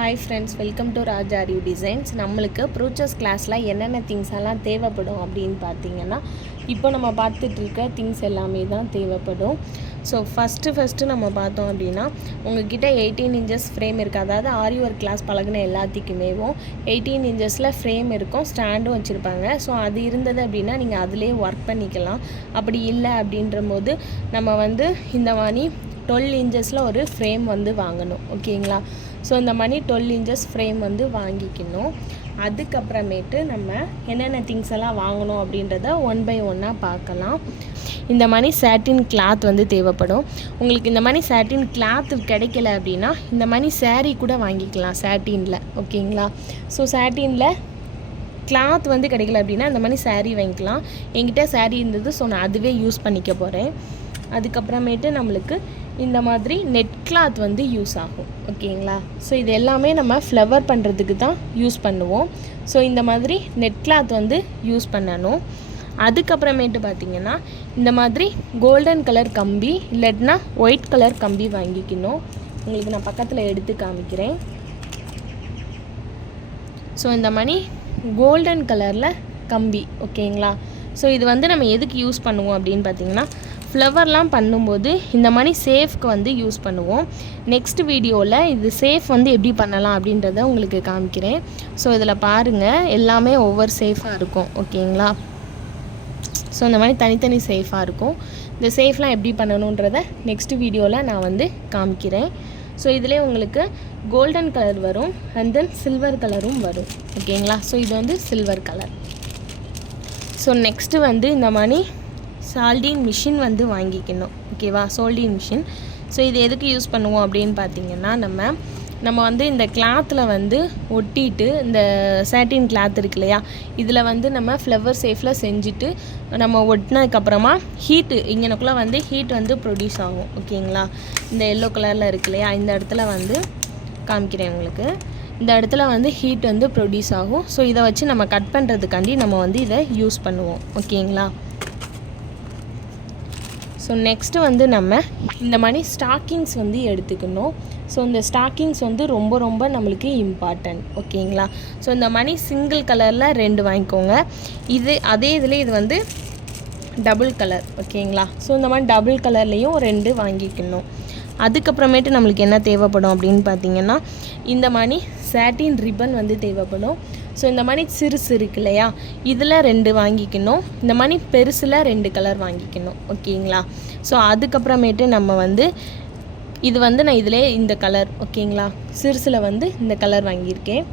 Hi friends, welcome to Rajari designs. நம்மளுக்கு brochures கிளாஸில் என்னென்ன திங்ஸ் எல்லாம் தேவைப்படும் அப்படின்னு பார்த்தீங்கன்னா, இப்போ நம்ம பார்த்துட்டு இருக்க திங்ஸ் எல்லாமே தான் தேவைப்படும். ஸோ ஃபஸ்ட்டு நம்ம பார்த்தோம் அப்படின்னா, உங்கள்கிட்ட 18 இன்ச்சஸ் ஃப்ரேம் இருக்குது. அதாவது ஆரி ஒர்க் கிளாஸ் பழகின எல்லாத்துக்குமேவும் 18 இன்ச்சஸில் ஃப்ரேம் இருக்கும், ஸ்டாண்டும் வச்சுருப்பாங்க. ஸோ அது இருந்தது அப்படின்னா நீங்கள் அதிலே ஒர்க் பண்ணிக்கலாம். அப்படி இல்லை அப்படின்ற போது நம்ம வந்து இந்த மாதிரி 12 இன்ச்சஸில் ஒரு ஃப்ரேம் வந்து வாங்கணும். ஓகேங்களா? ஸோ இந்த மாதிரி 12 இன்ச்சஸ் ஃப்ரேம் வந்து வாங்கிக்கணும். அதுக்கப்புறமேட்டு நம்ம என்னென்ன திங்ஸ் எல்லாம் வாங்கணும் அப்படின்றத ஒன் பை ஒன்னாக பார்க்கலாம். இந்த மாதிரி சாட்டின் கிளாத் வந்து தேவைப்படும். உங்களுக்கு இந்த மாதிரி சாட்டின் கிளாத் கிடைக்கல அப்படின்னா இந்த மாதிரி சேரீ கூட வாங்கிக்கலாம் சாட்டினில். ஓகேங்களா? ஸோ சாட்டினில் கிளாத் வந்து கிடைக்கல அப்படின்னா இந்த மாதிரி சேரீ வாங்கிக்கலாம். என்கிட்ட சேரீ இருந்தது, ஸோ நான் அதுவே யூஸ் பண்ணிக்க போகிறேன். அதுக்கப்புறமேட்டு நம்மளுக்கு இந்த மாதிரி நெட் கிளாத் வந்து யூஸ் ஆகும். ஓகேங்களா? ஸோ இது எல்லாமே நம்ம ஃப்ளவர் பண்ணுறதுக்கு தான் யூஸ் பண்ணுவோம். ஸோ இந்த மாதிரி நெட் கிளாத் வந்து யூஸ் பண்ணணும். அதுக்கப்புறமேட்டு பார்த்திங்கன்னா இந்த மாதிரி கோல்டன் கலர் கம்பி இல்லைன்னா ஒயிட் கலர் கம்பி வாங்கிக்கணும். உங்களுக்கு நான் பக்கத்தில் எடுத்து காமிக்கிறேன். ஸோ இந்த மாதிரி கோல்டன் கலரில் கம்பி. ஓகேங்களா? ஸோ இது வந்து நம்ம எதுக்கு யூஸ் பண்ணுவோம் அப்படின்னு பார்த்திங்கன்னா, ஃப்ளவர்லாம் பண்ணும்போது இந்த மாதிரி சேஃப்க்கு வந்து யூஸ் பண்ணுவோம். நெக்ஸ்ட் வீடியோவில் இது சேஃப் வந்து எப்படி பண்ணலாம் அப்படின்றத உங்களுக்கு காமிக்கிறேன். ஸோ இதில் பாருங்கள், எல்லாமே ஒவ்வொரு சேஃபாக இருக்கும். ஓகேங்களா? ஸோ இந்த மாதிரி தனித்தனி சேஃபாக இருக்கும். இந்த சேஃப்லாம் எப்படி பண்ணணுன்றத நெக்ஸ்ட் வீடியோவில் நான் வந்து காமிக்கிறேன். ஸோ இதிலே உங்களுக்கு கோல்டன் கலர் வரும் அண்ட் தென் சில்வர் கலரும் வரும். ஓகேங்களா? ஸோ இது வந்து சில்வர் கலர். ஸோ நெக்ஸ்ட்டு வந்து இந்த மாதிரி சால்டின் மிஷின் வந்து வாங்கிக்கணும். ஓகேவா? சோல்டின் மிஷின். ஸோ இது எதுக்கு யூஸ் பண்ணுவோம் அப்படின்னு பார்த்தீங்கன்னா, நம்ம வந்து இந்த கிளாத்தில் வந்து ஒட்டிட்டு, இந்த சாட்டின் கிளாத் இருக்கு இல்லையா, இதில் வந்து நம்ம ஃப்ளவர் சேஃபில் செஞ்சுட்டு நம்ம ஒட்டினதுக்கப்புறமா ஹீட்டு இங்கனக்குள்ளே வந்து ஹீட் வந்து ப்ரொடியூஸ் ஆகும். ஓகேங்களா? இந்த எல்லோ கலரில் இருக்கு இல்லையா, இந்த இடத்துல வந்து காமிக்கிறேன் உங்களுக்கு. இந்த இடத்துல வந்து ஹீட் வந்து ப்ரொடியூஸ் ஆகும். ஸோ இதை வச்சு நம்ம கட் பண்ணுறதுக்காண்டி நம்ம வந்து இதை யூஸ் பண்ணுவோம். ஓகேங்களா? ஸோ நெக்ஸ்ட்டு வந்து நம்ம இந்த மாதிரி ஸ்டாக்கிங்ஸ் வந்து எடுத்துக்கணும். ஸோ இந்த ஸ்டாக்கிங்ஸ் வந்து ரொம்ப நம்மளுக்கு இம்பார்ட்டன்ட். ஓகேங்களா? ஸோ இந்த மாதிரி சிங்கிள் கலரில் 2 வாங்கிக்கோங்க. அதே இதில் இது வந்து டபுள் கலர். ஓகேங்களா? ஸோ இந்த மாதிரி டபுள் கலர்லேயும் 2 வாங்கிக்கணும். அதுக்கப்புறமேட்டு நம்மளுக்கு என்ன தேவைப்படும் அப்படின்னு பார்த்தீங்கன்னா, இந்த மாதிரி சாட்டின் ரிப்பன் வந்து தேவைப்படும். ஸோ இந்த மாதிரி சிறுசு இருக்கு இல்லையா, இதில் 2 வாங்கிக்கணும். இந்த மாதிரி பெருசில் 2 கலர் வாங்கிக்கணும். ஓகேங்களா? ஸோ அதுக்கப்புறமேட்டு நம்ம வந்து இது வந்து நான் இதிலே இந்த கலர். ஓகேங்களா? சிறுசில் வந்து இந்த கலர் வாங்கியிருக்கேன்.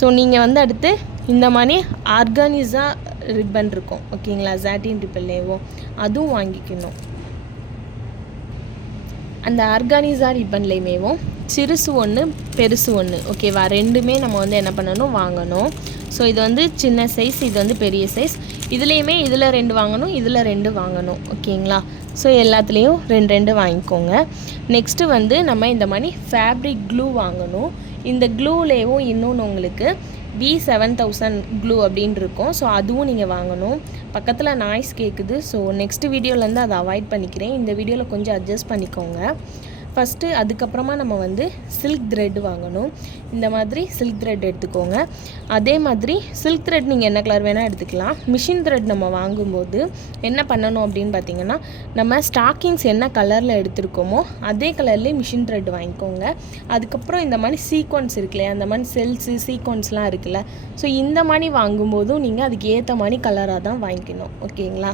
ஸோ நீங்கள் வந்து அடுத்து இந்த மாதிரி ஆர்கானிஸா ரிப்பன் இருக்கும். ஓகேங்களா? சாட்டின் ரிப்பன்லேயும் அதுவும் வாங்கிக்கணும். அந்த ஆர்கானிஸா ரிப்பன்லேயுமேவும் சிறுசு ஒன்று பெருசு ஒன்று. ஓகேவா? 2மே நம்ம வந்து என்ன பண்ணணும், வாங்கணும். ஸோ இது வந்து சின்ன சைஸ், இது வந்து பெரிய சைஸ். இதுலேயுமே இதில் 2 வாங்கணும், இதில் 2 வாங்கணும். ஓகேங்களா? ஸோ எல்லாத்துலேயும் 2 வாங்கிக்கோங்க. நெக்ஸ்ட்டு வந்து நம்ம இந்த மாதிரி ஃபேப்ரிக் க்ளூ வாங்கணும். இந்த க்ளூலேயும் இன்னொன்று உங்களுக்கு B7000 க்ளூ அப்படின்னு இருக்கும். ஸோ அதுவும் நீங்கள் வாங்கணும். பக்கத்தில் நாய்ஸ் கேட்குது. ஸோ நெக்ஸ்ட் வீடியோலேருந்து அதை அவாய்ட் பண்ணிக்கிறேன். இந்த வீடியோவில் கொஞ்சம் அட்ஜஸ்ட் பண்ணிக்கோங்க ஃபஸ்ட்டு. அதுக்கப்புறமா நம்ம வந்து சில்க் த்ரெட் வாங்கணும். இந்த மாதிரி சில்க் த்ரெட் எடுத்துக்கோங்க. அதே மாதிரி சில்க் த்ரெட் நீங்கள் என்ன கலர் வேணால் எடுத்துக்கலாம். மிஷின் த்ரெட் நம்ம வாங்கும்போது என்ன பண்ணணும் அப்படின்னு பார்த்தீங்கன்னா, நம்ம ஸ்டாக்கிங்ஸ் என்ன கலரில் எடுத்துருக்கோமோ அதே கலர்லேயே மிஷின் த்ரெட் வாங்கிக்கோங்க. அதுக்கப்புறம் இந்த மாதிரி சீக்வன்ஸ் இருக்குல்லையா, அந்த மாதிரி செல்ஸு சீக்வன்ஸ்லாம் இருக்குல்ல, ஸோ இந்த மாதிரி வாங்கும்போதும் நீங்கள் அதுக்கு ஏற்ற மாதிரி கலராக தான் வாங்கிக்கணும். ஓகேங்களா?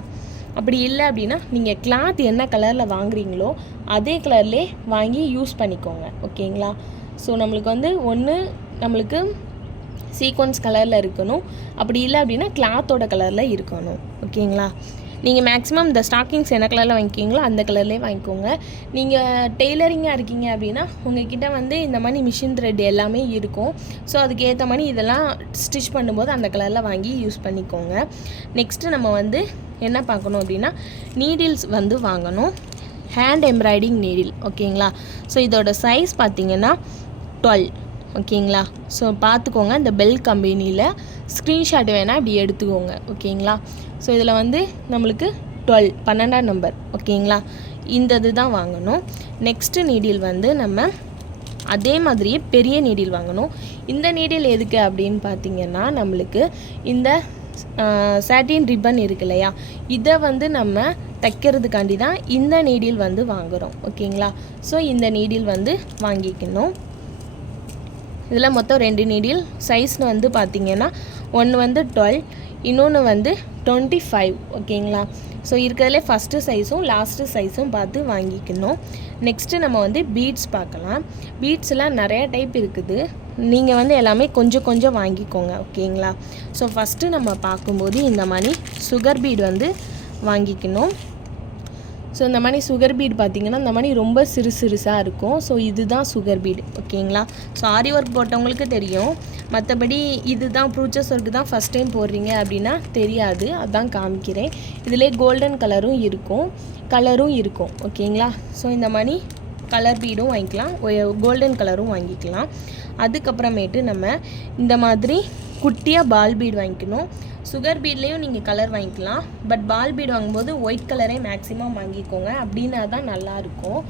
அப்படி இல்லை அப்படின்னா நீங்கள் கிளாத் என்ன கலரில் வாங்குறீங்களோ அதே கலர்லே வாங்கி யூஸ் பண்ணிக்கோங்க. ஓகேங்களா? ஸோ நம்மளுக்கு வந்து ஒன்று நம்மளுக்கு சீக்வன்ஸ் கலரில் இருக்கணும், அப்படி இல்லை அப்படின்னா கிளாத்தோட கலரில் இருக்கணும். ஓகேங்களா? நீங்கள் மேக்ஸிமம் இந்த ஸ்டாக்கிங்ஸ் என்ன கலரில் வாங்கிக்கிங்களோ அந்த கலர்லேயே வாங்கிக்கோங்க. நீங்கள் டெய்லரிங்காக இருக்கீங்க அப்படின்னா உங்கள்கிட்ட வந்து இந்த மாதிரி மிஷின் த்ரெட் எல்லாமே இருக்கும். ஸோ அதுக்கு ஏற்ற மாதிரி இதெல்லாம் ஸ்டிச் பண்ணும்போது அந்த கலரில் வாங்கி யூஸ் பண்ணிக்கோங்க. நெக்ஸ்ட்டு நம்ம வந்து என்ன பார்க்கணும் அப்படின்னா, நீடில்ஸ் வந்து வாங்கணும். Hand embroidering needle. ஓகேங்களா? ஸோ இதோட சைஸ் பார்த்திங்கன்னா 12. ஓகேங்களா? ஸோ பார்த்துக்கோங்க. இந்த பெல் கம்பெனியில் ஸ்க்ரீன்ஷாட் வேணால் இப்படி எடுத்துக்கோங்க. ஓகேங்களா? ஸோ இதில் வந்து நம்மளுக்கு 12 நம்பர். ஓகேங்களா? இந்த இது தான் வாங்கணும். நெக்ஸ்ட்டு நீடில் வந்து நம்ம அதே மாதிரியே பெரிய நீடில் வாங்கணும். இந்த நீடில் எதுக்கு அப்படின்னு பார்த்தீங்கன்னா, நம்மளுக்கு இந்த சாட்டின் ரிப்பன் இருக்கு இல்லையா, இதை வந்து நம்ம தைக்கிறதுக்காண்டி தான் இந்த நீடில் வந்து வாங்குகிறோம். ஓகேங்களா? ஸோ இந்த நீடில் வந்து வாங்கிக்கணும். இதில் மொத்தம் 2 நீடில். சைஸ்னு வந்து பார்த்திங்கன்னா ஒன்று வந்து 12, இன்னொன்று வந்து 25. ஓகேங்களா? ஸோ இருக்கிறதுலே ஃபஸ்ட்டு சைஸும் லாஸ்ட்டு சைஸும் பார்த்து வாங்கிக்கணும். நெக்ஸ்ட்டு நம்ம வந்து பீட்ஸ் பார்க்கலாம். பீட்ஸ்லாம் நிறையா டைப் இருக்குது. நீங்கள் வந்து எல்லாமே கொஞ்சம் கொஞ்சம் வாங்கிக்கோங்க. ஓகேங்களா? ஸோ ஃபஸ்ட்டு நம்ம பார்க்கும்போது இந்த மாதிரி சுகர் பீட் வந்து வாங்கிக்கணும். ஸோ இந்த மாதிரி சுகர் பீட் பார்த்திங்கன்னா இந்த மாதிரி ரொம்ப சிறுசாக இருக்கும். ஸோ இதுதான் சுகர் பீடு. ஓகேங்களா? ஸோ ஆரி ஒர்க் போட்டவங்களுக்கு தெரியும். மற்றபடி இதுதான் ப்ரூச்சஸ் ஒர்க்கு தான் ஃபஸ்ட் டைம் போடுறீங்க அப்படின்னா தெரியாது. அதான் காமிக்கிறேன். இதிலே கோல்டன் கலரும் இருக்கும். ஓகேங்களா? ஸோ இந்த மாதிரி கலர் பீடும் வாங்கிக்கலாம், கோல்டன் கலரும் வாங்கிக்கலாம். அதுக்கப்புறமேட்டு நம்ம இந்த மாதிரி குட்டியாக பால் பீட் வாங்கிக்கணும். சுகர் பீட்லேயும் நீங்கள் கலர் வாங்கிக்கலாம். பட் பால் பீட் வாங்கும்போது ஒயிட் கலரே மேக்ஸிமம் வாங்கிக்கோங்க. அப்படின்னா தான் நல்லாயிருக்கும்.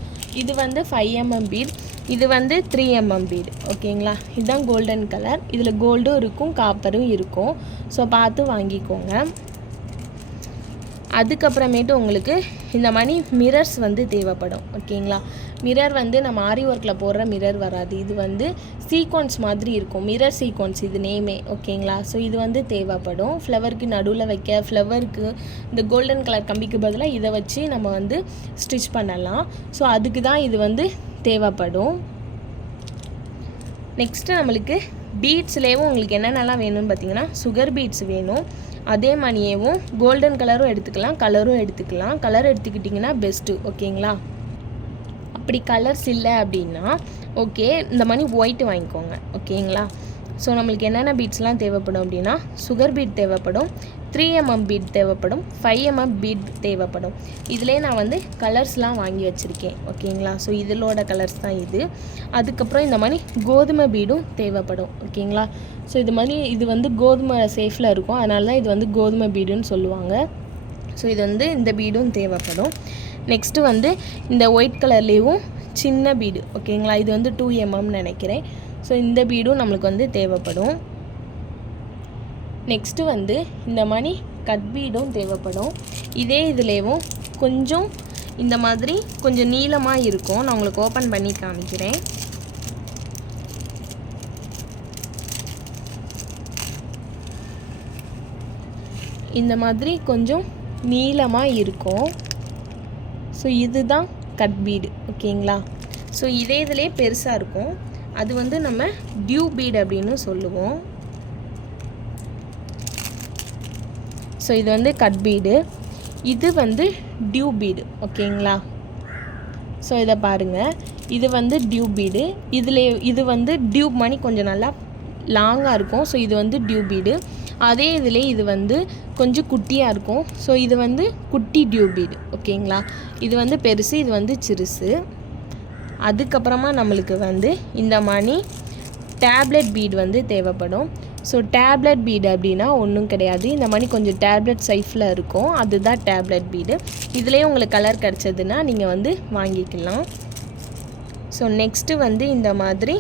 இது வந்து 5 mm பீட், இது வந்து 3 mm பீட். ஓகேங்களா? இதுதான் கோல்டன் கலர். இதில் கோல்டும் இருக்கும், காப்பரும் இருக்கும். ஸோ பார்த்து வாங்கிக்கோங்க. அதுக்கப்புறமேட்டு உங்களுக்கு இந்த மாதிரி மிரர்ஸ் வந்து தேவைப்படும். ஓகேங்களா? மிரர் வந்து நம்ம ஆரி ஒர்க்கில் போடுற மிரர் வராது. இது வந்து சீக்வன்ஸ் மாதிரி இருக்கும். மிரர் சீக்வன்ஸ் இது நேமே. ஓகேங்களா? ஸோ இது வந்து தேவைப்படும். ஃப்ளவருக்கு நடுவில் வைக்க, ஃப்ளவருக்கு இந்த கோல்டன் கலர் கம்பிக்கு பதிலாக இதை வச்சு நம்ம வந்து ஸ்டிச் பண்ணலாம். ஸோ அதுக்கு தான் இது வந்து தேவைப்படும். நெக்ஸ்ட்டு நம்மளுக்கு பீட்ஸ்லேயும் உங்களுக்கு என்னென்னலாம் வேணும்னு பார்த்தீங்கன்னா, சுகர் பீட்ஸ் வேணும். அதே மாதிரியேவும் கோல்டன் கலரும் எடுத்துக்கலாம், கலரும் எடுத்துக்கலாம். கலர் எடுத்துக்கிட்டிங்கன்னா பெஸ்ட்டு. ஓகேங்களா? அப்படி கலர்ஸ் இல்லை அப்படின்னா ஓகே, இந்த மாதிரி ஒயிட் வாங்கிக்கோங்க. ஓகேங்களா? ஸோ நம்மளுக்கு என்னென்ன பீட்ஸ்லாம் தேவைப்படும் அப்படின்னா, சுகர் பீட் தேவைப்படும், 3 mm பீட் தேவைப்படும், 5 mm பீட் தேவைப்படும். இதிலே நான் வந்து கலர்ஸ்லாம் வாங்கி வச்சுருக்கேன். ஓகேங்களா? ஸோ இதிலோட கலர்ஸ் தான் இது. அதுக்கப்புறம் இந்த மாதிரி கோதுமை பீடும் தேவைப்படும். ஓகேங்களா? ஸோ இது வந்து கோதுமை சேஃபில் இருக்கும். அதனால தான் இது வந்து கோதுமை பீடுன்னு சொல்லுவாங்க. ஸோ இது வந்து இந்த பீடும் தேவைப்படும். நெக்ஸ்ட்டு வந்து இந்த ஒயிட் கலர்லேயும் சின்ன பீடு. ஓகேங்களா? இது வந்து 2 mm நினைக்கிறேன். ஸோ இந்த பீடும் நம்மளுக்கு வந்து தேவைப்படும். நெக்ஸ்ட்டு வந்து இந்த மாதிரி கட் பீடும் தேவைப்படும். இதே இதுலேயும் கொஞ்சம் இந்த மாதிரி கொஞ்சம் நீளமாக இருக்கும். நான் உங்களுக்கு ஓப்பன் பண்ணி காமிக்கிறேன். இந்த மாதிரி கொஞ்சம் நீளமாக இருக்கும். ஸோ இதுதான் கட் பீடு. ஓகேங்களா? ஸோ இதிலே பெருசாக இருக்கும். அது வந்து நம்ம டியூ பீட் அப்படின்னு சொல்லுவோம். ஸோ இது வந்து கட் பீடு, இது வந்து டியூ பீடு. ஓகேங்களா? ஸோ இதை பாருங்கள், இது வந்து டியூ பீடு. இது வந்து டியூப் மாதிரி கொஞ்சம் நல்லா லாங்காக இருக்கும். ஸோ இது வந்து டியூ பீடு. அதே இதிலே இது வந்து கொஞ்சம் குட்டியாக இருக்கும். ஸோ இது வந்து குட்டி டியூ பீடு. ஓகேங்களா? இது வந்து பெருசு, இது வந்து சிறுசு. அதுக்கப்புறமா நம்மளுக்கு வந்து இந்த மாதிரி டேப்லெட் பீடு வந்து தேவைப்படும். ஸோ டேப்லெட் பீடு அப்படின்னா ஒன்றும் கிடையாது, இந்த மாதிரி கொஞ்சம் டேப்லெட் சைஸில் இருக்கும். அதுதான் டேப்லெட் பீடு. இதுலேயே உங்களுக்கு கலர் கிடச்சதுன்னா நீங்கள் வந்து வாங்கிக்கலாம். ஸோ நெக்ஸ்ட்டு வந்து இந்த மாதிரி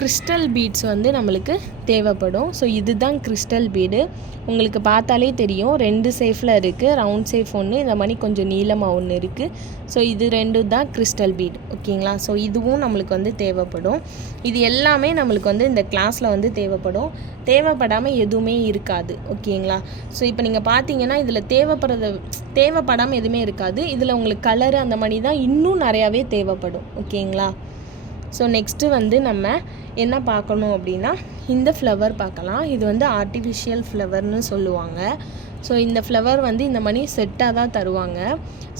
கிறிஸ்டல் பீட்ஸ் வந்து நம்மளுக்கு தேவைப்படும். ஸோ இதுதான் கிறிஸ்டல் பீடு. உங்களுக்கு பார்த்தாலே தெரியும், 2 ஷேஃபில் இருக்குது. ரவுண்ட் ஷேஃப் ஒன்று, இந்த மாதிரி கொஞ்சம் நீளமாக ஒன்று இருக்குது. ஸோ இது 2 தான் கிறிஸ்டல் பீட். ஓகேங்களா? ஸோ இதுவும் நம்மளுக்கு வந்து தேவைப்படும். இது எல்லாமே நம்மளுக்கு வந்து இந்த கிளாஸில் வந்து தேவைப்படாமல் எதுவுமே இருக்காது. ஓகேங்களா? ஸோ இப்போ நீங்கள் பார்த்தீங்கன்னா இதில் தேவைப்படாமல் எதுவுமே இருக்காது. இதில் உங்களுக்கு கலரு அந்த மாதிரி தான் இன்னும் நிறையாவே தேவைப்படும். ஓகேங்களா? ஸோ நெக்ஸ்ட்டு வந்து நம்ம என்ன பார்க்கணும் அப்படின்னா, இந்த ஃப்ளவர் பார்க்கலாம். இது வந்து ஆர்டிஃபிஷியல் ஃப்ளவர்னு சொல்லுவாங்க. ஸோ இந்த ஃப்ளவர் வந்து இந்த மாதிரி செட்டாக தான் தருவாங்க.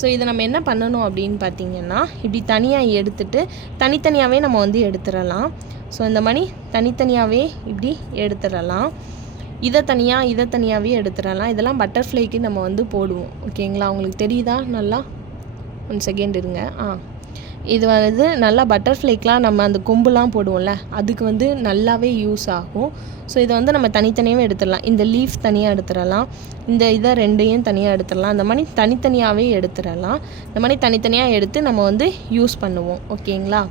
ஸோ இதை நம்ம என்ன பண்ணணும் அப்படின்னு பார்த்தீங்கன்னா, இப்படி தனியாக எடுத்துகிட்டு தனித்தனியாகவே நம்ம வந்து எடுத்துடலாம். ஸோ இந்த மாதிரி தனித்தனியாகவே இப்படி எடுத்துடலாம். இதை தனியாகவே எடுத்துடலாம். இதெல்லாம் பட்டர்ஃப்ளைக்கு நம்ம வந்து போடுவோம். ஓகேங்களா? உங்களுக்கு தெரியுதா? நல்லா 1 செகண்ட் இருங்க. இது வந்து நல்லா பட்டர்ஃப்ளைக்கெலாம் நம்ம அந்த கொம்புலாம் போடுவோம்ல, அதுக்கு வந்து நல்லாவே யூஸ் ஆகும். ஸோ இதை வந்து நம்ம தனித்தனியாகவே எடுத்துடலாம். இந்த லீஃப் தனியாக எடுத்துடலாம், இந்த இதை ரெண்டையும் தனியாக எடுத்துடலாம். அந்த மாதிரி தனித்தனியாகவே எடுத்துடலாம். இந்த மாதிரி தனித்தனியாக எடுத்து நம்ம வந்து யூஸ் பண்ணுவோம். ஓகேங்களா?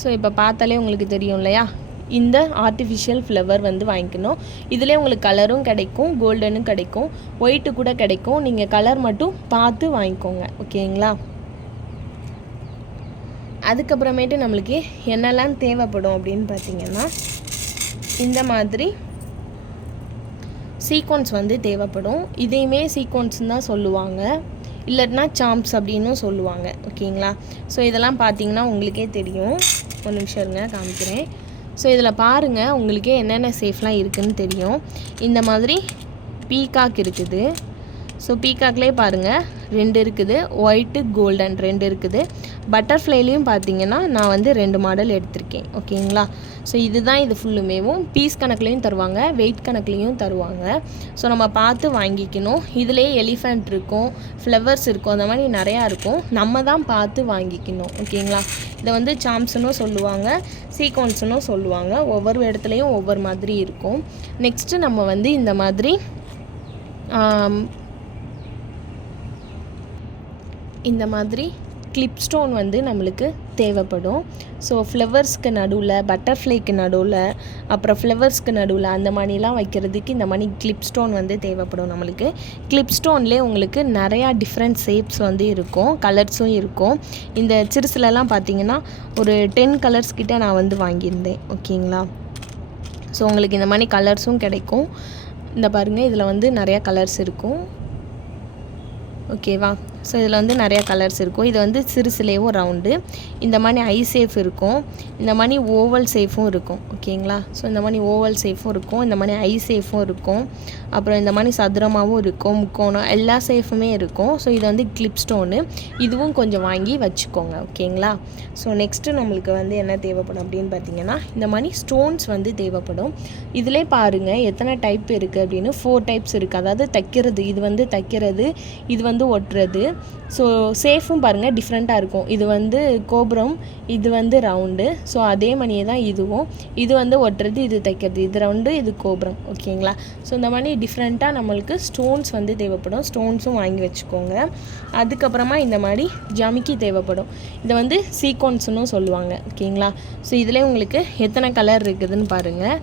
ஸோ இப்போ பார்த்தாலே உங்களுக்கு தெரியும் இல்லையா, இந்த ஆர்டிஃபிஷியல் ஃப்ளவர் வந்து வாங்கிக்கணும். இதிலே உங்களுக்கு கலரும் கிடைக்கும், கோல்டனும் கிடைக்கும், ஒயிட்டு கூட கிடைக்கும். நீங்கள் கலர் மட்டும் பார்த்து வாங்கிக்கோங்க. ஓகேங்களா? அதுக்கப்புறமேட்டு நம்மளுக்கு என்னெல்லாம் தேவைப்படும் அப்படின்னு பார்த்திங்கன்னா, இந்த மாதிரி சீக்வன்ஸ் வந்து தேவைப்படும். இதையுமே சீக்வன்ஸ்னு தான் சொல்லுவாங்க, இல்லைன்னா சாம்ப்ஸ் அப்படின்னு சொல்லுவாங்க. ஓகேங்களா? ஸோ இதெல்லாம் பார்த்திங்கன்னா உங்களுக்கே தெரியும். ஒரு நிமிஷம் இருங்க, காமிக்கிறேன். ஸோ இதில் பாருங்கள், உங்களுக்கே என்னென்ன சேஃப்லாம் இருக்குதுன்னு தெரியும். இந்த மாதிரி பீகாக் இருக்குது. ஸோ பீகாக்லேயே பாருங்கள் 2 இருக்குது, ஒயிட்டு கோல்டன் 2 இருக்குது. பட்டர்ஃப்ளைலையும் பார்த்தீங்கன்னா நான் வந்து 2 மாடல் எடுத்திருக்கேன். ஓகேங்களா? ஸோ இதுதான் இது ஃபுல்லுமேவும் பீஸ் கணக்குலேயும் தருவாங்க, வெயிட் கணக்குலேயும் தருவாங்க. ஸோ நம்ம பார்த்து வாங்கிக்கணும். இதிலே எலிஃபண்ட் இருக்கும், ஃப்ளவர்ஸ் இருக்கும், அந்த மாதிரி நிறையா இருக்கும். நம்ம தான் பார்த்து வாங்கிக்கணும். ஓகேங்களா? இதை வந்து சாம்ஸ்னும் சொல்லுவாங்க, சீக்வன்ஸ்னும் சொல்லுவாங்க. ஒவ்வொரு இடத்துலையும் ஒவ்வொரு மாதிரி இருக்கும். நெக்ஸ்ட்டு நம்ம வந்து இந்த மாதிரி கிளிப் ஸ்டோன் வந்து நம்மளுக்கு தேவைப்படும். ஸோ ஃப்ளவர்ஸ்க்கு நடுவில், பட்டர்ஃப்ளைக்கு நடுவில், அப்புறம் ஃப்ளவர்ஸ்க்கு நடுவில் அந்த மாதிரிலாம் வைக்கிறதுக்கு இந்த மாதிரி கிளிப் ஸ்டோன் வந்து தேவைப்படும் நம்மளுக்கு. கிளிப் ஸ்டோன்லேயே உங்களுக்கு நிறையா டிஃப்ரெண்ட் ஷேப்ஸ் வந்து இருக்கும், கலர்ஸும் இருக்கும். இந்த சிறுசுலலாம் பார்த்திங்கன்னா ஒரு 10 கலர்ஸ் கிட்ட நான் வந்து வாங்கியிருந்தேன். ஓகேங்களா? ஸோ உங்களுக்கு இந்த மாதிரி கலர்ஸும் கிடைக்கும். இந்த பாருங்கள், இதில் வந்து நிறையா கலர்ஸ் இருக்கும். ஓகேவா? ஸோ இதில் வந்து நிறையா கலர்ஸ் இருக்கும். இது வந்து சிறுசுலேயும் ரவுண்டு, இந்த மாதிரி ஐ சேஃப் இருக்கும், இந்த மாதிரி ஓவல் சேஃபும் இருக்கும். ஓகேங்களா? ஸோ இந்த மாதிரி ஓவல் சேஃபும் இருக்கும், இந்த மாதிரி ஐ சேஃபும் இருக்கும், அப்புறம் இந்த மாதிரி சதுரமாகவும் இருக்கும், முக்கோணம், எல்லா சேஃபுமே இருக்கும். ஸோ இது வந்து கிளிப் ஸ்டோனு, இதுவும் கொஞ்சம் வாங்கி வச்சுக்கோங்க. ஓகேங்களா? ஸோ நெக்ஸ்ட்டு நம்மளுக்கு வந்து என்ன தேவைப்படும் அப்படின்னு பார்த்தீங்கன்னா, இந்த மாதிரி ஸ்டோன்ஸ் வந்து தேவைப்படும். இதிலே பாருங்கள் எத்தனை டைப் இருக்குது அப்படின்னு. 4 டைப்ஸ் இருக்குது. அதாவது தைக்கிறது, இது வந்து தைக்கிறது, இது வந்து ஒட்டுறது. ஸோ சேஃபும் பாருங்கள் டிஃப்ரெண்ட்டாக இருக்கும். இது வந்து கோபுரம், இது வந்து ரவுண்டு. ஸோ அதே மாதிரியே தான் இதுவும். இது வந்து ஒட்டுறது, இது தைக்கிறது, இது ரவுண்டு, இது கோபுரம். ஓகேங்களா? ஸோ இந்த மாதிரி டிஃப்ரெண்ட்டாக நம்மளுக்கு ஸ்டோன்ஸ் வந்து தேவைப்படும். ஸ்டோன்ஸும் வாங்கி வச்சுக்கோங்க. அதுக்கப்புறமா இந்த மாதிரி ஜமிக்கி தேவைப்படும். இதை வந்து சீக்வன்ஸ்னு சொல்லுவாங்க. ஓகேங்களா? ஸோ இதில் உங்களுக்கு எத்தனை கலர் இருக்குதுன்னு பாருங்கள்.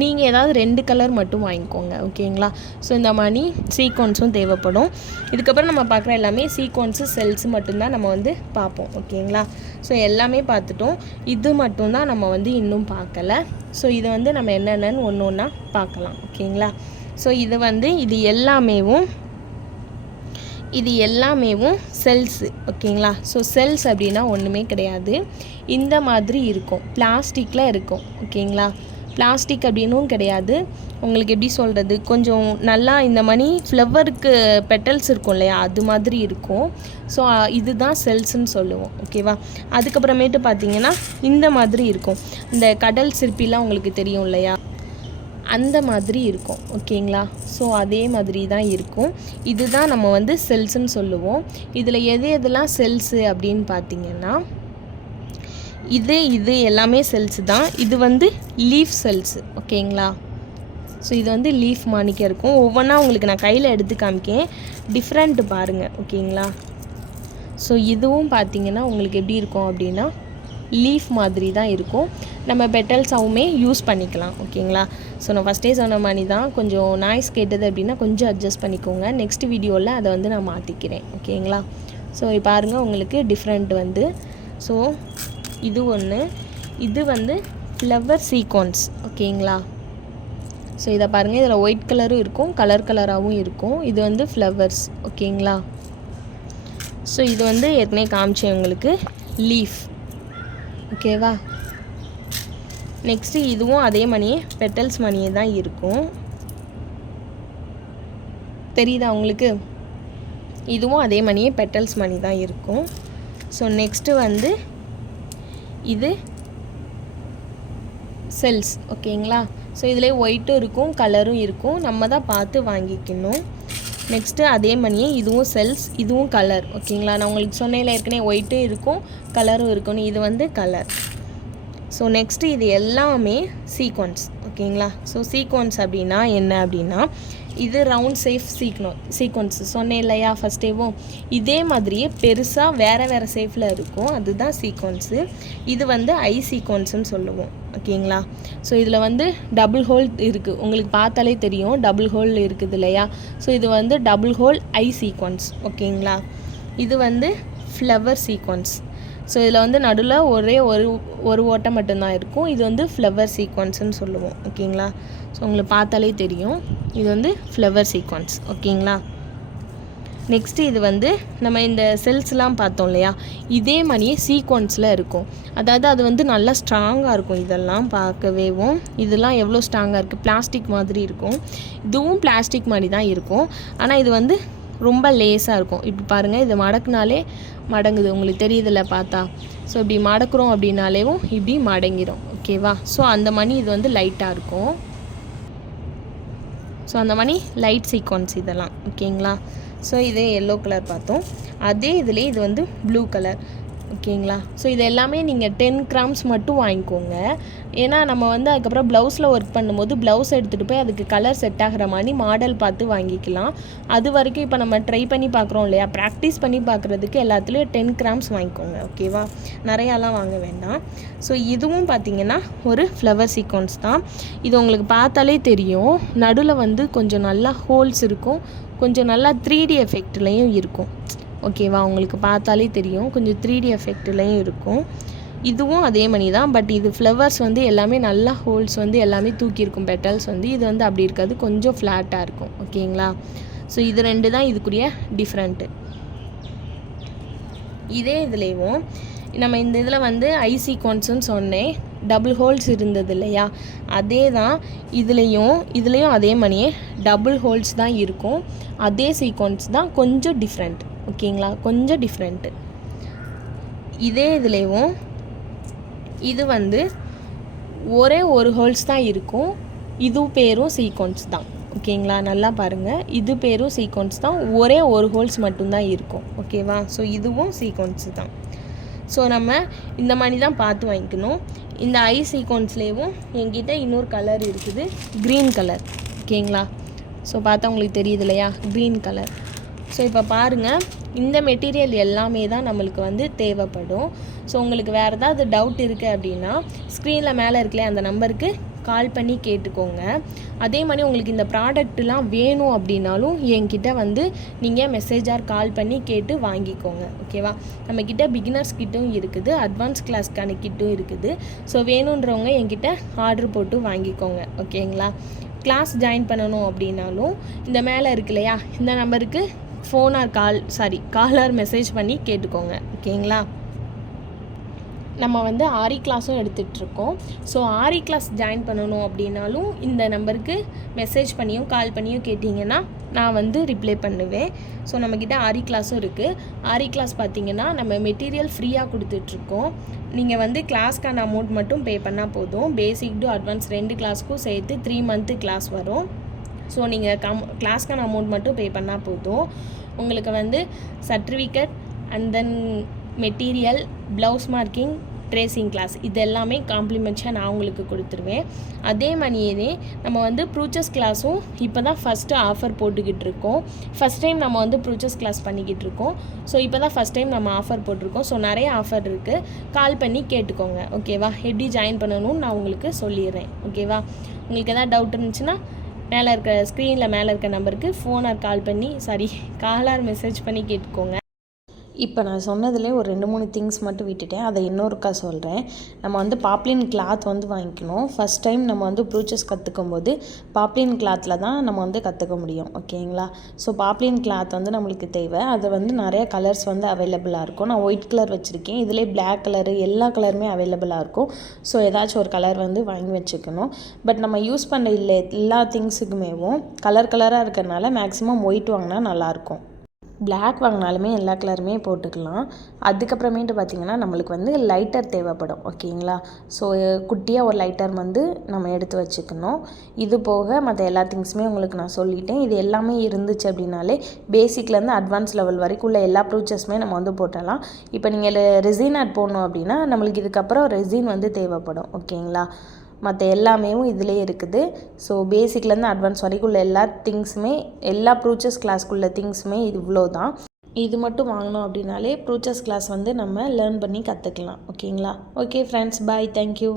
நீங்கள் ஏதாவது 2 கலர் மட்டும் வாங்கிக்கோங்க. ஓகேங்களா? ஸோ இந்த மாதிரி சீக்வன்ஸும் தேவைப்படும். இதுக்கப்புறம் நம்ம பார்க்குற எல்லாமே சீக்வன்ஸு, செல்ஸு மட்டும்தான் நம்ம வந்து பார்ப்போம். ஓகேங்களா? ஸோ எல்லாமே பார்த்துட்டோம். இது மட்டும்தான் நம்ம வந்து இன்னும் பார்க்கல. ஸோ இதை வந்து நம்ம என்னென்னு ஒன்று ஒன்றா பார்க்கலாம். ஓகேங்களா? ஸோ இது வந்து இது எல்லாமேவும் செல்ஸு. ஓகேங்களா? ஸோ செல்ஸ் அப்படின்னா ஒன்றுமே கிடையாது. இந்த மாதிரி இருக்கும், பிளாஸ்டிக்கில் இருக்கும். ஓகேங்களா? பிளாஸ்டிக் அப்படின்னும் கிடையாது. உங்களுக்கு எப்படி சொல்கிறது, கொஞ்சம் நல்லா இந்த மாதிரி ஃப்ளவருக்கு பெட்டல்ஸ் இருக்கும் இல்லையா, அது மாதிரி இருக்கும். ஸோ இதுதான் செல்ஸ்ன்னு சொல்லுவோம். ஓகேவா? அதுக்கப்புறமேட்டு பார்த்திங்கன்னா இந்த மாதிரி இருக்கும். இந்த கடல் சிற்பிலாம் உங்களுக்கு தெரியும் இல்லையா, அந்த மாதிரி இருக்கும். ஓகேங்களா? ஸோ அதே மாதிரி தான் இருக்கும். இதுதான் நம்ம வந்து செல்ஸ்ன்னு சொல்லுவோம். இதில் எதெல்லாம் செல்ஸு அப்படின்னு பார்த்திங்கன்னா, இது எல்லாமே செல்ஸ் தான். இது வந்து லீஃப் செல்ஸு. ஓகேங்களா? ஸோ இது வந்து லீஃப் மாணிக்க இருக்கும். ஒவ்வொன்றா உங்களுக்கு நான் கையில் எடுத்து காமிக்கேன், டிஃப்ரெண்ட்டு பாருங்கள். ஓகேங்களா? ஸோ இதுவும் பார்த்திங்கன்னா உங்களுக்கு எப்படி இருக்கும் அப்படின்னா லீஃப் மாதிரி தான் இருக்கும். நம்ம பெட்டல்ஸாகவுமே யூஸ் பண்ணிக்கலாம். ஓகேங்களா? ஸோ நான் ஃபஸ்ட்டே சொன்ன மாதிரி தான், கொஞ்சம் நாய்ஸ் கேட்டது அப்படின்னா கொஞ்சம் அட்ஜஸ்ட் பண்ணிக்கோங்க. நெக்ஸ்ட் வீடியோவில் அதை வந்து நான் மாற்றிக்கிறேன். ஓகேங்களா? ஸோ பாருங்கள், உங்களுக்கு டிஃப்ரெண்ட் வந்து, ஸோ இது ஒன்று, இது வந்து ஃப்ளவர் சீக்வன்ஸ். ஓகேங்களா? ஸோ இதை பாருங்கள், இதில் ஒயிட் கலரும் இருக்கும், கலராகவும் இருக்கும். இது வந்து ஃப்ளவர்ஸ். ஓகேங்களா? ஸோ இது வந்து ஏற்கனவே காமிச்சேன் உங்களுக்கு, லீஃப். ஓகேவா? நெக்ஸ்ட்டு இதுவும் அதே மாதிரியே பெட்டல்ஸ் மாதிரியே தான் இருக்கும். தெரியுதா உங்களுக்கு? இதுவும் அதே மாதிரியே பெட்டல்ஸ் மாதிரி தான் இருக்கும். ஸோ நெக்ஸ்ட்டு வந்து இது செல்ஸ். ஓகேங்களா? ஸோ இதில் ஒயிட்டும் இருக்கும், கலரும் இருக்கும். நம்ம தான் பார்த்து வாங்கிக்கணும். நெக்ஸ்ட்டு அதே மாதிரியே இதுவும் செல்ஸ், இதுவும் கலர். ஓகேங்களா, நான் உங்களுக்கு சொன்னேன்ல ஏற்கனவே ஒயிட்டும் இருக்கும் கலரும் இருக்கும்னு, இது வந்து கலர். ஸோ நெக்ஸ்ட்டு இது எல்லாமே சீக்வன்ஸ். ஓகேங்களா, ஸோ சீக்வன்ஸ் அப்படின்னா என்ன அப்படின்னா, இது ரவுண்ட் சேஃப் சீக்வன்ஸ் சொன்னேன் இல்லையா ஃபஸ்ட்டேவும், இதே மாதிரியே பெருசாக வேறு சேஃபில் இருக்கும், அதுதான் சீக்வன்ஸு. இது வந்து ஐ சீக்வன்ஸுன்னு சொல்லுவோம். ஓகேங்களா, ஸோ இதில் வந்து டபுள் ஹோல் இருக்குது, உங்களுக்கு பார்த்தாலே தெரியும் டபுள் ஹோல் இருக்குது இல்லையா. ஸோ இது வந்து டபுள் ஹோல் ஐ சீக்வன்ஸ். ஓகேங்களா, இது வந்து ஃப்ளவர் சீக்வன்ஸ். ஸோ இதில் வந்து நடுவில் ஒரே ஒரு ஓட்டை மட்டும்தான் இருக்கும், இது வந்து ஃப்ளவர் சீக்வன்ஸ்னு சொல்லுவோம். ஓகேங்களா, ஸோ உங்களுக்கு பார்த்தாலே தெரியும் இது வந்து ஃப்ளவர் சீக்வன்ஸ். ஓகேங்களா, நெக்ஸ்ட்டு இது வந்து நம்ம இந்த செல்ஸ்லாம் பார்த்தோம் இல்லையா, இதே மாதிரியே சீக்வன்ஸில் இருக்கும். அதாவது அது வந்து நல்லா ஸ்ட்ராங்காக இருக்கும், இதெல்லாம் பார்க்கவேவும் இதெல்லாம் எவ்வளோ ஸ்ட்ராங்காக இருக்குது, பிளாஸ்டிக் மாதிரி இருக்கும். இதுவும் பிளாஸ்டிக் மாதிரி தான் இருக்கும், ஆனால் இது வந்து ரொம்ப லேஸாக இருக்கும். இப்படி பாருங்கள், இது மடக்குனாலே மடங்குது, உங்களுக்கு தெரியுதில்ல பார்த்தா. ஸோ இப்படி மடக்குறோம் அப்படின்னாலேவும் இப்படி மடங்கிடும். ஓகேவா, ஸோ அந்த மணி இது வந்து லைட்டாக இருக்கும். ஸோ அந்த மணி லைட் சீக்வன்ஸ் இதெல்லாம். ஓகேங்களா, ஸோ இதே எல்லோ கலர் பார்த்தோம், அதே இதிலே இது வந்து ப்ளூ கலர். ஓகேங்களா, ஸோ இது எல்லாமே நீங்கள் 10 கிராம்ஸ் மட்டும் வாங்கிக்கோங்க. ஏன்னா நம்ம வந்து அதுக்கப்புறம் ப்ளவுஸில் ஒர்க் பண்ணும்போது ப்ளவுஸ் எடுத்துகிட்டு போய் அதுக்கு கலர் செட் ஆகிற மாதிரி மாடல் பார்த்து வாங்கிக்கலாம். அது வரைக்கும் இப்போ நம்ம ட்ரை பண்ணி பார்க்குறோம் இல்லையா, ப்ராக்டிஸ் பண்ணி பார்க்குறதுக்கு எல்லாத்துலேயும் 10 கிராம்ஸ் வாங்கிக்கோங்க. ஓகேவா, நிறையாலாம் வாங்க வேண்டாம். ஸோ இதுவும் பார்த்திங்கன்னா ஒரு ஃப்ளவர் சீக்வன்ஸ் தான். இது உங்களுக்கு பார்த்தாலே தெரியும், நடுவில் வந்து கொஞ்சம் நல்லா ஹோல்ஸ் இருக்கும், கொஞ்சம் நல்லா 3D எஃபெக்ட்லேயும் இருக்கும். ஓகேவா, உங்களுக்கு பார்த்தாலே தெரியும் கொஞ்சம் 3D எஃபெக்ட்லேயும் இருக்கும். இதுவும் அதே மாதிரி தான், பட் இது ஃப்ளவர்ஸ் வந்து எல்லாமே நல்லா ஹோல்ஸ் வந்து எல்லாமே தூக்கியிருக்கும், பெட்டல்ஸ் வந்து. இது வந்து அப்படி இருக்காது, கொஞ்சம் ஃப்ளாட்டாக இருக்கும். ஓகேங்களா, ஸோ இது ரெண்டு தான் இதுக்குரிய டிஃப்ரெண்ட்டு. இதே இதுலேயும் நம்ம இந்த இதில் வந்து ஐ சீக்வன்ஸுன்னு சொன்னேன், டபுள் ஹோல்ஸ் இருந்தது இல்லையா, அதே தான் இதுலேயும் அதே மாதிரியே டபுள் ஹோல்ஸ் தான் இருக்கும், அதே சீக்வன்ஸ் தான், கொஞ்சம் டிஃப்ரெண்ட். ஓகேங்களா, கொஞ்சம் டிஃப்ரெண்ட்டு. இதே இதுலேயும் இது வந்து ஒரே ஒரு ஹோல்ஸ் தான் இருக்கும், இது பேரும் சீக்வன்ஸ் தான். ஓகேங்களா, நல்லா பாருங்கள், இது பேரும் சீக்வன்ஸ் தான், ஒரே ஒரு ஹோல்ஸ் மட்டும்தான் இருக்கும். ஓகேவா, ஸோ இதுவும் சீக்வன்ஸ் தான். ஸோ நம்ம இந்த மாதிரி தான் பார்த்து வாங்கிக்கணும். இந்த ஐ சீக்வன்ஸ்லேயும் என்கிட்ட இன்னொரு கலர் இருக்குது, க்ரீன் கலர். ஓகேங்களா, ஸோ பார்த்தா உங்களுக்கு தெரியுது இல்லையா, க்ரீன் கலர். ஸோ இப்போ பாருங்கள், இந்த மெட்டீரியல் எல்லாமே தான் நம்மளுக்கு வந்து தேவைப்படும். ஸோ உங்களுக்கு வேறு ஏதாவது டவுட் இருக்குது அப்படின்னா ஸ்க்ரீனில் மேலே இருக்கலையே அந்த நம்பருக்கு கால் பண்ணி கேட்டுக்கோங்க. அதே மாதிரி உங்களுக்கு இந்த ப்ராடக்ட்லாம் வேணும் அப்படின்னாலும் என்கிட்ட வந்து நீங்கள் மெசேஜார் கால் பண்ணி கேட்டு வாங்கிக்கோங்க. ஓகேவா, நம்மக்கிட்ட பிகினர்ஸ் கிட்டும் இருக்குது, அட்வான்ஸ் கிளாஸ்க்கான கிட்டும் இருக்குது. ஸோ வேணுன்றவங்க என்கிட்ட ஆர்டர் போட்டு வாங்கிக்கோங்க. ஓகேங்களா, கிளாஸ் ஜாயின் பண்ணணும் அப்படின்னாலும் இந்த மேலே இருக்கு இல்லையா, இந்த நம்பருக்கு phone or call or message பண்ணி கேட்டுக்கோங்க. ஓகேங்களா, நம்ம வந்து ஆரி கிளாஸும் எடுத்துகிட்ருக்கோம். ஸோ ஆரி கிளாஸ் ஜாயின் பண்ணணும் அப்படின்னாலும் இந்த நம்பருக்கு மெசேஜ் பண்ணியும் கால் பண்ணியும் கேட்டிங்கன்னா நான் வந்து ரிப்ளை பண்ணுவேன். ஸோ நம்மக்கிட்ட ஆரி கிளாஸும் இருக்குது. ஆரி கிளாஸ் பார்த்திங்கன்னா நம்ம மெட்டீரியல் ஃப்ரீயாக கொடுத்துட்ருக்கோம். நீங்கள் வந்து கிளாஸ்க்கான அமௌண்ட் மட்டும் பே பண்ணால் போதும். பேசிக் டு அட்வான்ஸ் 2 கிளாஸ்க்கும் சேர்த்து 3 மந்த்து கிளாஸ் வரும். ஸோ நீங்கள் கிளாஸ்க்கான அமௌண்ட் மட்டும் பே பண்ணால் போதும். உங்களுக்கு வந்து certificate and then material, blouse marking, tracing class இது எல்லாமே காம்ப்ளிமெண்ட்ஸாக நான் உங்களுக்கு கொடுத்துருவேன். அதே மாதிரியே நம்ம வந்து ப்ரூச்சஸ் கிளாஸும் இப்போ தான் ஃபஸ்ட்டு ஆஃபர் போட்டுக்கிட்டு இருக்கோம். ஃபஸ்ட் டைம் நம்ம வந்து ப்ரூச்சஸ் கிளாஸ் பண்ணிக்கிட்டு இருக்கோம். ஸோ இப்போ தான் ஃபஸ்ட் டைம் நம்ம ஆஃபர் போட்டிருக்கோம். ஸோ நிறைய ஆஃபர் இருக்குது, கால் பண்ணி கேட்டுக்கோங்க. ஓகேவா, எப்படி ஜாயின் பண்ணணும்னு நான் உங்களுக்கு சொல்லிடுறேன். ஓகேவா, உங்களுக்கு எதாவது டவுட் இருந்துச்சுன்னா ஸ்க்ரீனில் மேலே இருக்க நம்பருக்கு phone or call or message பண்ணி கேட்டுக்கோங்க. இப்போ நான் சொன்னதுலேயே ஒரு 2-3 திங்ஸ் மட்டும் விட்டுட்டேன், அதை இன்னொருக்கா சொல்கிறேன். நம்ம வந்து பாப்ளின் கிளாத் வந்து வாங்கிக்கணும். ஃபஸ்ட் டைம் நம்ம வந்து ப்ரூச்சஸ் கற்றுக்கும் போது பாப்ளின் கிளாத்தில் தான் நம்ம வந்து கற்றுக்க முடியும். ஓகேங்களா, ஸோ பாப்ளின் கிளாத் வந்து நம்மளுக்கு தேவை. அது வந்து நிறைய கலர்ஸ் வந்து அவைலபிளாக இருக்கும். நான் ஒயிட் கலர் வச்சுருக்கேன், இதிலே பிளாக் கலரு எல்லா கலருமே அவைலபிளாக இருக்கும். ஸோ ஏதாச்சும் ஒரு கலர் வந்து வாங்கி வச்சுக்கணும். பட் நம்ம யூஸ் பண்ணுற எல்லா திங்ஸுக்குமேவும் கலராக இருக்கிறதுனால மேக்ஸிமம் ஒயிட் வாங்கினா நல்லாயிருக்கும். Black வாங்கினாலுமே எல்லா கலருமே போட்டுக்கலாம். அதுக்கப்புறமேட்டு பார்த்திங்கன்னா நம்மளுக்கு வந்து லைட்டர் தேவைப்படும். ஓகேங்களா? ஸோ குட்டியாக ஒரு லைட்டர் வந்து நம்ம எடுத்து வச்சுக்கணும். இது போக மற்ற எல்லா திங்ஸுமே உங்களுக்கு நான் சொல்லிட்டேன். இது எல்லாமே இருந்துச்சு அப்படின்னாலே பேசிக்லேருந்து அட்வான்ஸ் லெவல் வரைக்கும் உள்ள எல்லா ப்ரூச்சஸுமே நம்ம வந்து போட்டலாம். இப்போ நீங்கள் ரெசின் ஆட் போடணும் அப்படின்னா நம்மளுக்கு இதுக்கப்புறம் ரெசின் வந்து தேவைப்படும். ஓகேங்களா? மற்ற எல்லாமே இதிலே இருக்குது. ஸோ பேசிக்லேருந்து அட்வான்ஸ் வரைக்கும் உள்ள எல்லா திங்ஸுமே எல்லா ப்ரூச்சஸ் கிளாஸ்க்குள்ள திங்ஸுமே இவ்வளோ தான். இது மட்டும் வாங்கினோம் அப்படின்னாலே ப்ரூச்சஸ் கிளாஸ் வந்து நம்ம லேர்ன் பண்ணி கற்றுக்கலாம். ஓகேங்களா? ஓகே ஃப்ரெண்ட்ஸ், பாய், தேங்க்யூ.